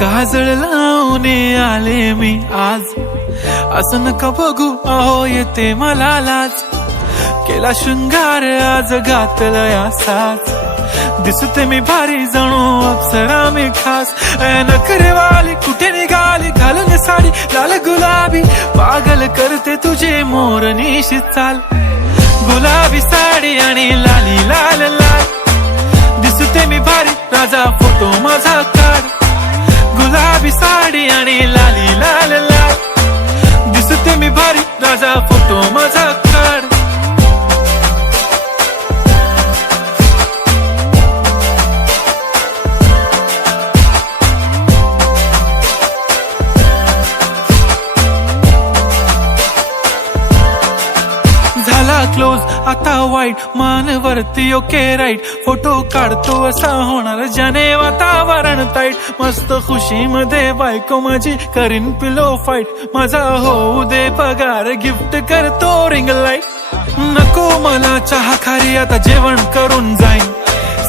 काजळ लावून आले मी आज, असं नका बघू अहो येते मला लाज. केला शृंगार आज घातला साज, दिसते मी भारी जणू अप्सरा मी खास. नखरेवाली कुठे निघाली घालून साडी लाल गुलाबी, पागल करते तुझे मोरनीशी चाल. गुलाबी साडी आणि लाली लाल लाल, दिसते मी भारी राजा फोटो माझा काढ. गुलाबी साडी आणि लाली लाल लाल, दिसते मी भारी राजा फोटो माझा काढ. झाला क्लोज आता वाईट, मानवरती ओके राईट. फोटो काढतो असा होणार ज्याने वातावरण ताईट. मस्त खुशी मध्ये बायको माझी करीन पिलो फाईट. माझा होऊ दे पगार गिफ्ट करतो रिंग लाईट. नको मला चहा खारी आता जेवण करून जाईन.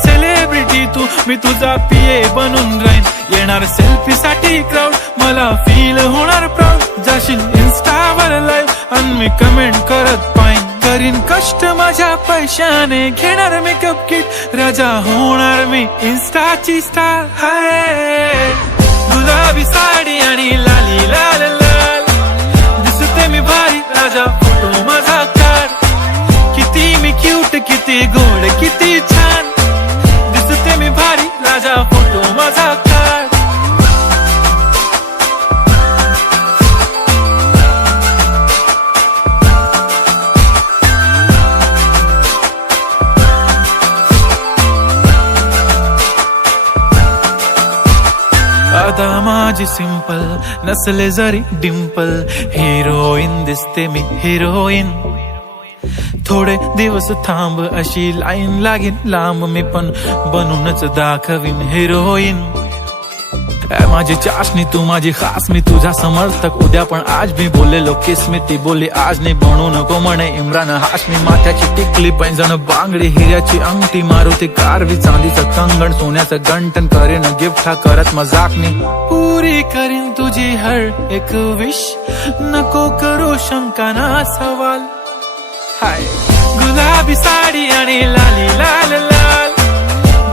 सेलिब्रिटी तू मी तुझा पिये बनून राहीन. येणार सेल्फी साठी क्राऊड मला फील होणार प्राऊड. जाशील इन्स्टावर लाईव्ह आणि मी कमेंट करत पाहिन. करीन कष्ट माझ्या पैशाने, घेणार मेकअप किट राजा होणार मी इन्स्टाची स्टार. हाय गुलाबी साडी आणि लाली लाल लाल, दिसते मी भारी राजा फोटो माझा काढ. किती मी क्यूट किती गोड किती छान, दिसते मी भारी राजा फोटो माझा काढ. आता माझी सिंपल नसले जरी डिंपल, हिरोईन दिसते मी हिरोईन. थोडे दिवस थांब अशी लाईन लागेल लांब, मी पण बनूनच दाखवीन हिरोईन. माझी चाशनी तू माझी खास, मी तुझा समर्थक उद्या पण आज. मी बोललेलो किस मी ती बोलली आज नाही. बनू नको म्हणे इम्रान हाशमी. माथ्याची टिकली पैंजण बांगडी, हिऱ्याची अंगठी, मारुती कारवी, चांदीचं कंगण, सोन्याचं गंटन. करेन गिफ्ट हा करत मजाक मी, पुरी करीन तुझी हर एक विश. नको करू शंका ना सवाल. हाय गुलाबी साडी आणि लाली लाल लाल,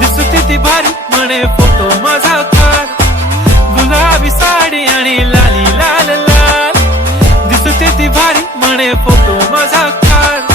दिसते ती भारी म्हणे फोटो माझा काढ. गुलाबी साडी आणि लाली लाल लाल, दिसते ती भारी म्हणे फोटो माझा काढ.